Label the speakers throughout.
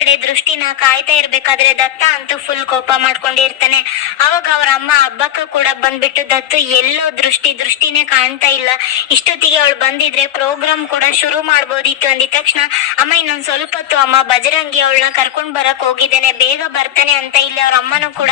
Speaker 1: ಕಡೆ ದೃಷ್ಟಿನ ಕಾಯ್ತಾ ಇರ್ಬೇಕಾದ್ರೆ ದತ್ತ ಅಂತೂ ಫುಲ್ ಕೋಪ ಮಾಡ್ಕೊಂಡಿರ್ತಾನೆ ಅವಾಗ ಅವ್ರ ಅಮ್ಮ ಹಬ್ಬಕ್ಕ ಕೂಡ ಬಂದ್ಬಿಟ್ಟು ದತ್ತು ಎಲ್ಲೋ ದೃಷ್ಟಿ, ದೃಷ್ಟಿನೇ ಕಾಣ್ತಾ ಇಲ್ಲ. ಇಷ್ಟೊತ್ತಿಗೆ ಅವಳು ಬಂದಿದ್ರೆ ಪ್ರೋಗ್ರಾಮ್ ಕೂಡ ಶುರು ಮಾಡ್ಬೋದಿತ್ತು ಅಂದಿದ ತಕ್ಷಣ, ಅಮ್ಮ, ಇನ್ನೊಂದ್ ಸ್ವಲ್ಪ ಹೊತ್ತು ಅಮ್ಮ ಬಜರಂಗಿ ಅವಳನ್ನ ಕರ್ಕೊಂಡ್ ಬರಕ್ ಹೋಗಿದ್ದೇನೆ, ಬೇಗ ಬರ್ತಾನೆ ಅಂತ ಇಲ್ಲಿ ಅವ್ರ ಅಮ್ಮನೂ ಕೂಡ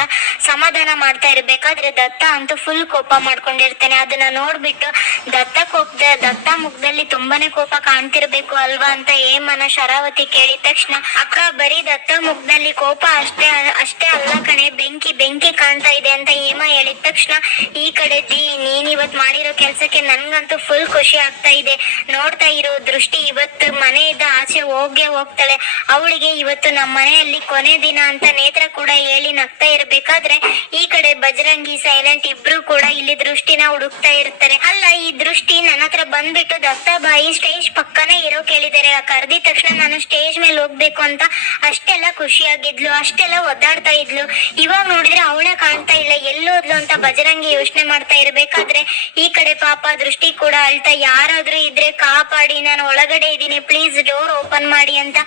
Speaker 1: ಸಮಾಧಾನ ಮಾಡ್ತಾ ಇರ್ಬೇಕಾದ್ರೆ ದತ್ತ ಅಂತೂ ಫುಲ್ ಕೋಪ ಮಾಡ್ಕೊಂಡಿರ್ತಾನೆ. ಅದನ್ನ ನೋಡ್ಬಿಟ್ಟು ದತ್ತ ಕೋಪದ ದತ್ತ ಮುಖದಲ್ಲಿ ತುಂಬಾನೇ ಕೋಪ ಕಾಣ್ತಿರ್ಬೇಕು ಅಲ್ವಾ ಅಂತ ಹೇಮನ ಶರಾವತಿ ಕೇಳಿದ ತಕ್ಷಣ, ಅಕ್ಕ, ಬರೀ ದತ್ತ ಮುಖದಲ್ಲಿ ಕೋಪ ಅಷ್ಟೇ ಅಷ್ಟೇ ಅಲ್ಲ ಕಣೆ, ಬೆಂಕಿ ಬೆಂಕಿ ಕಾಣ್ತಾ ಇದೆ ಅಂತ ಹೇಮ ಹೇಳಿದ ತಕ್ಷಣ, ಈ ಕಡೆ ದಿ ನೀನ್ ಇವತ್ ಮಾಡಿರೋ ಕೆಲ್ಸಕ್ಕೆ ನನ್ಗಂತೂ ಫುಲ್ ಖುಷಿ ಆಗ್ತಾ ಇದೆ. ನೋಡ್ತಾ ಇರೋ ದೃಷ್ಟಿ ಇವತ್ತು ಮನೆಯಿಂದ ಆಚೆ ಹೋಗೇ ಹೋಗ್ತಾಳೆ. ಅವಳಿಗೆ ಇವತ್ತು ನಮ್ಮ ಮನೆಯಲ್ಲಿ ಕೊನೆ ದಿನ ಅಂತ ನೇತ್ರ ಕೂಡ ಹೇಳಿ ನಗ್ತಾ ಇರ್ಬೇಕಾದ್ರೆ, ಈ ಕಡೆ ಬಜರಂಗಿ, ಸೈಲೆಂಟ್ ಇಬ್ರು ಕೂಡ ಇಲ್ಲಿ ದೃಷ್ಟಿನ ಹುಡುಕ್ತಾ ಇರ್ತಾರೆ. ಅಲ್ಲ, ಈ ದೃಷ್ಟಿ ನನ್ನ ಹತ್ರ ಬಂದ್ಬಿಟ್ಟು ದತ್ತ ಬಾಯಿ ಸ್ಟೇಜ್ ಪಕ್ಕನೇ ಇರೋ ಕೇಳಿದ್ದಾರೆ. ಕರೆದಿದ ತಕ್ಷಣ ನಾನು ಸ್ಟೇಜ್ ಮೇಲೆ ಹೋಗ್ಬೇಕು ಅಂತ ಅಷ್ಟೆಲ್ಲ ಖುಷಿಯಾಗಿದ್ಲು, ಅಷ್ಟೆಲ್ಲ ಒದ್ದಾಡ್ತಾ ಇದ್ಲು. ಇವಾಗ ನೋಡಿದ್ರೆ ಅವಳ ಕಾಣ್ತಾ ಇಲ್ಲ. ಎಲ್ಲೋದ್ಲು ಅಂತ ಬಜರಂಗಿ ಯೋಚನೆ ಮಾಡ್ತಾ ಇರ್ಬೇಕಾದ್ರೆ ಈ ಕಡೆ ಪಾಪ ದೃಷ್ಟಿ ಕೂಡ ಅಳ್ತಾ, ಯಾರಾದ್ರೂ ಇದ್ರೆ ಕಾಪಾಡಿ, ನಾನು ಒಳಗಡೆ ಇದ್ದೀನಿ ಪ್ಲೀಸ್ ಡೋರ್ ಓಪನ್ ಮಾಡಿ ಅಂತ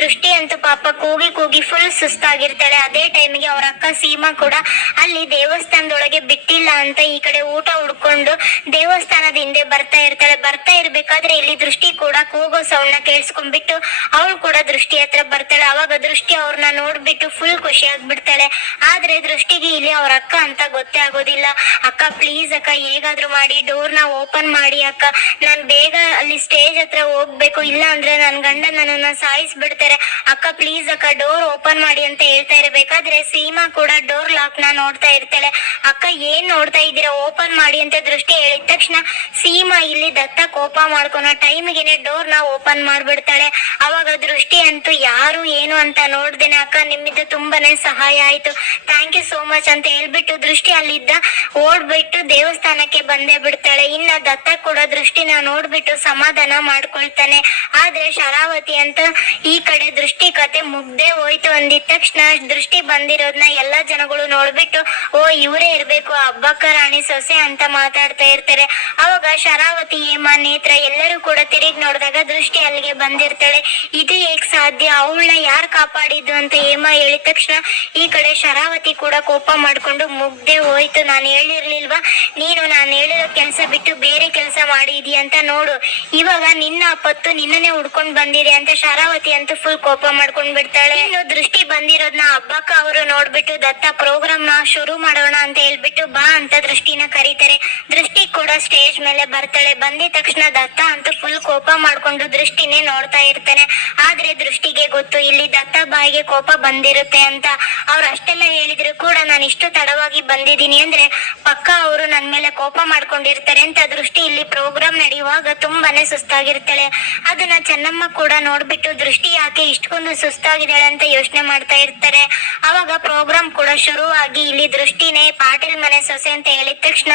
Speaker 1: ದೃಷ್ಟಿ ಅಂತೂ ಪಾಪ ಕೂಗಿ ಕೂಗಿ ಫುಲ್ ಸುಸ್ತಾಗಿರ್ತಾಳೆ. ಅದೇ ಟೈಮ್ಗೆ ಅವ್ರ ಅಕ್ಕ ಸೀಮಾ ಕೂಡ ಅಲ್ಲಿ ದೇವಸ್ಥಾನದೊಳಗೆ ಬಿಟ್ಟಿಲ್ಲ ಅಂತ ಈ ಕಡೆ ಊಟ ಹುಡ್ಕೊಂಡು ದೇವಸ್ಥಾನದ ಹಿಂದೆ ಬರ್ತಾ ಇರ್ತಾಳೆ. ಬರ್ತಾ ಇರ್ಬೇಕಾದ್ರೆ ಇಲ್ಲಿ ದೃಷ್ಟಿ ಕೂಡ ಕೂಗೋ ಸೌಂಡ್ನ ಕೇಳಿಸ್ಕೊಂಡ್ಬಿಟ್ಟು ಅವಳು ಕೂಡ ದೃಷ್ಟಿ ಹತ್ರ ಬರ್ತಾಳೆ. ಅವಾಗ ದೃಷ್ಟಿ ಅವ್ರನ್ನ ನೋಡ್ಬಿಟ್ಟು ಫುಲ್ ಖುಷಿ ಆಗ್ಬಿಡ್ತಾಳೆ. ಆದ್ರೆ ದೃಷ್ಟಿಗೆ ಇಲ್ಲಿ ಅವ್ರ ಅಕ್ಕ ಅಂತ ಗೊತ್ತೇ ಆಗೋದಿಲ್ಲ. ಅಕ್ಕ ಪ್ಲೀಸ್ ಅಕ್ಕ, ಹೇಗಾದ್ರೂ ಮಾಡಿ ಡೋರ್ನ ಓಪನ್ ಮಾಡಿ ಅಕ್ಕ. ನಾನ್ ಬೇಗ ಅಲ್ಲಿ ಸ್ಟೇಜ್ ಹತ್ರ ಹೋಗ್ಬೇಕು. ಇಲ್ಲ ಅಂದ್ರೆ ನನ್ ಗಂಡ ನನ್ನನ್ನ ಸಾಯಿಸ್ಬಿಡ್ತಾರೆ. ಅಕ್ಕ ಪ್ಲೀಸ್ ಅಕ್ಕ ಡೋರ್ ಓಪನ್ ಮಾಡಿ ಅಂತ ಹೇಳ್ತಾ ಇರ್ಬೇಕಾದ್ರೆ ಸೀಮಾ ಕೂಡ ಡೋರ್ ಲಾಕ್ನ ನೋಡ್ತಾ ಇರ್ತಾಳೆ. ಅಕ್ಕ, ಏನ್ ನೋಡ್ತಾ ಇದ್ದೀರಾ? ಓಪನ್ ಮಾಡಿ ಅಂತ ದೃಷ್ಟಿ ಹೇಳಿದ ತಕ್ಷಣ ಸೀಮಾ ಇಲ್ಲಿ ದತ್ತ ಕೋಪ ಟೈಮ್ ಟೈಮ್ಗೆನೆ ಡೋರ್ನ ಓಪನ್ ಮಾಡ್ಬಿಡ್ತಾಳೆ. ಅವಾಗ ದೃಷ್ಟಿ ಅಂತೂ ಯಾರು ಏನು ಅಂತ ನೋಡ್ದೇನೆ ಅಕ್ಕ, ನಿಮ್ಮಿಂದ ತುಂಬಾನೇ ಸಹಾಯ ಆಯ್ತು. ಥ್ಯಾಂಕ್ ಯು ಸೋ ಮಚ್ ಅಂತ ಹೇಳ್ಬಿಟ್ಟು ದೃಷ್ಟಿ ಅಲ್ಲಿದ್ದ ಓಡ್ಬಿಟ್ಟು ದೇವಸ್ಥಾನಕ್ಕೆ ಬಂದೇ ಬಿಡ್ತಾಳೆ. ಇನ್ನ ದತ್ತ ಕೂಡ ದೃಷ್ಟಿನ ನೋಡ್ಬಿಟ್ಟು ಸಮಾಧಾನ ಮಾಡ್ಕೊಳ್ತಾನೆ. ಆದ್ರೆ ಶರಾವತಿ ಅಂತ ಈ ಕಡೆ ದೃಷ್ಟಿ ಕತೆ ಮುಗ್ದೇ ಹೋಯ್ತು ಅಂದಿದ ತಕ್ಷಣ ದೃಷ್ಟಿ ಬಂದಿರೋದ್ನ ಎಲ್ಲಾ ಜನಗಳು ನೋಡ್ಬಿಟ್ಟು, ಓ, ಇವರೇ ಇರ್ಬೇಕು ಹಬ್ಬಕ್ಕ ರಾಣಿ ಸೊಸೆ ಅಂತ ಮಾತಾಡ್ತಾ ಇರ್ತಾರೆ. ಅವಾಗ ಶರಾವತಿ ಹೇಮ ನೇತ್ರ ಎಲ್ಲರೂ ಕೂಡ ತಿರುಗಿ ನೋಡಿದಾಗ ದೃಷ್ಟಿ ಅಲ್ಲಿಗೆ ಬಂದಿರ್ತಾಳೆ. ಇದು ಹೇಗ್ ಸಾಧ್ಯ? ಅವಳನ್ನ ಯಾರು ಕಾಪಾಡಿದ್ದು ಅಂತ ಹೇಮ ಹೇಳಿದ ತಕ್ಷಣ ಈ ಕಡೆ ಶರಾವತಿ ಕೂಡ ಕೋಪ ಮಾಡ್ಕೊಂಡು ಮುಗ್ದೆ ಹೋಯ್ತು. ನಾನು ಹೇಳಿರ್ಲಿಲ್ವಾ? ನೀನು, ನಾನು ಹೇಳಿರೋ ಕೆಲಸ ಬಿಟ್ಟು ಬೇರೆ ಕೆಲಸ ಮಾಡಿದೀಯ ಅಂತ ನೋಡು. ಇವಾಗ ನಿನ್ನ ಅಪ್ಪತ್ತು ನಿನ್ನನ್ನೇ ಹುಡ್ಕೊಂಡ್ ಬಂದಿದೆ ಅಂತ ಶರಾವತಿ ಅಂತೂ ಫುಲ್ ಕೋಪ ಮಾಡ್ಕೊಂಡ್ ಬಿಡ್ತಾಳೆ. ಇನ್ನು ದೃಷ್ಟಿ ಬಂದಿರೋದ್ನ ಹಬ್ಬಕ್ಕ ಅವರು ನೋಡ್ಬಿಟ್ಟು ದತ್ತ ಪ್ರೋಗ್ರಾಮ್ನ ಶುರು ಮಾಡೋಣ ಅಂತ ಹೇಳ್ಬಿಟ್ಟು ಬಾ ಅಂತ ದೃಷ್ಟಿನ ಕರೀತಾರೆ. ದೃಷ್ಟಿ ಕೂಡ ಸ್ಟೇಜ್ ಮೇಲೆ ಬರ್ತಾಳೆ. ಬಂದಿದ ತಕ್ಷಣ ದತ್ತ ಅಂತೂ ಫುಲ್ ಕೋಪ ಮಾಡ್ಕೊಂಡು ದೃಷ್ಟಿನೇ ನೋಡ್ತಾ ಇರ್ತಾನೆ. ಆದ್ರೆ ದೃಷ್ಟಿಗೆ ಗೊತ್ತು, ಇಲ್ಲಿ ದತ್ತ ಬಾಯಿಗೆ ಕೋಪ ಬಂದಿರುತ್ತೆ ಅಂತ ಅವ್ರು ಅಷ್ಟೆಲ್ಲ ಹೇಳಿದ್ರು ಕೂಡ ನಾನು ಇಷ್ಟು ತಡವಾಗಿ ಬಂದಿದ್ದೀನಿ ಅಂದ್ರೆ ಪಕ್ಕ ಅವರು ನನ್ನ ಮೇಲೆ ಕೋಪ ಮಾಡ್ಕೊಂಡಿರ್ತಾರೆ ಅಂತ ದೃಷ್ಟಿ ಇಲ್ಲಿ ಪ್ರೋಗ್ರಾಮ್ ನಡೆಯುವಾಗ ತುಂಬಾನೇ ಸುಸ್ತಾಗಿರ್ತಾಳೆ. ಅದನ್ನ ಚೆನ್ನಮ್ಮ ಕೂಡ ನೋಡ್ಬಿಟ್ಟು ದೃಷ್ಟಿ ಯಾಕೆ ಇಷ್ಟೊಂದು ಸುಸ್ತಾಗಿದ್ದಾಳೆ ಅಂತ ಯೋಚನೆ ಮಾಡ್ತಾ ಇರ್ತಾರೆ. ಅವಾಗ ಪ್ರೋಗ್ರಾಮ್ ಕೂಡ ಶುರುವಾಗಿ ಇಲ್ಲಿ ದೃಷ್ಟಿನೇ ಪಾಟೀಲ್ ಮನೆ ಸೊಸೆ ಅಂತ ಹೇಳಿದ ತಕ್ಷಣ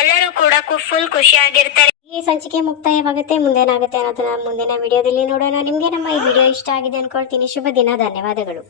Speaker 1: ಎಲ್ಲರೂ ಕೂಡ ಫುಲ್ ಖುಷಿಯಾಗಿರ್ತಾರೆ.
Speaker 2: ಈ ಸಂಚಿಕೆ ಮುಕ್ತಾಯವಾಗುತ್ತೆ. ಮುಂದೇನಾಗುತ್ತೆ ಅನ್ನೋದನ್ನ ಮುಂದಿನ ವಿಡಿಯೋದಲ್ಲಿ ನೋಡೋಣ. ನಿಮಗೆ ನಮ್ಮ ಈ ವಿಡಿಯೋ ಇಷ್ಟ ಆಗಿದೆ ಅನ್ಕೊಳ್ತೀನಿ. ಶುಭ ದಿನ. ಧನ್ಯವಾದಗಳು.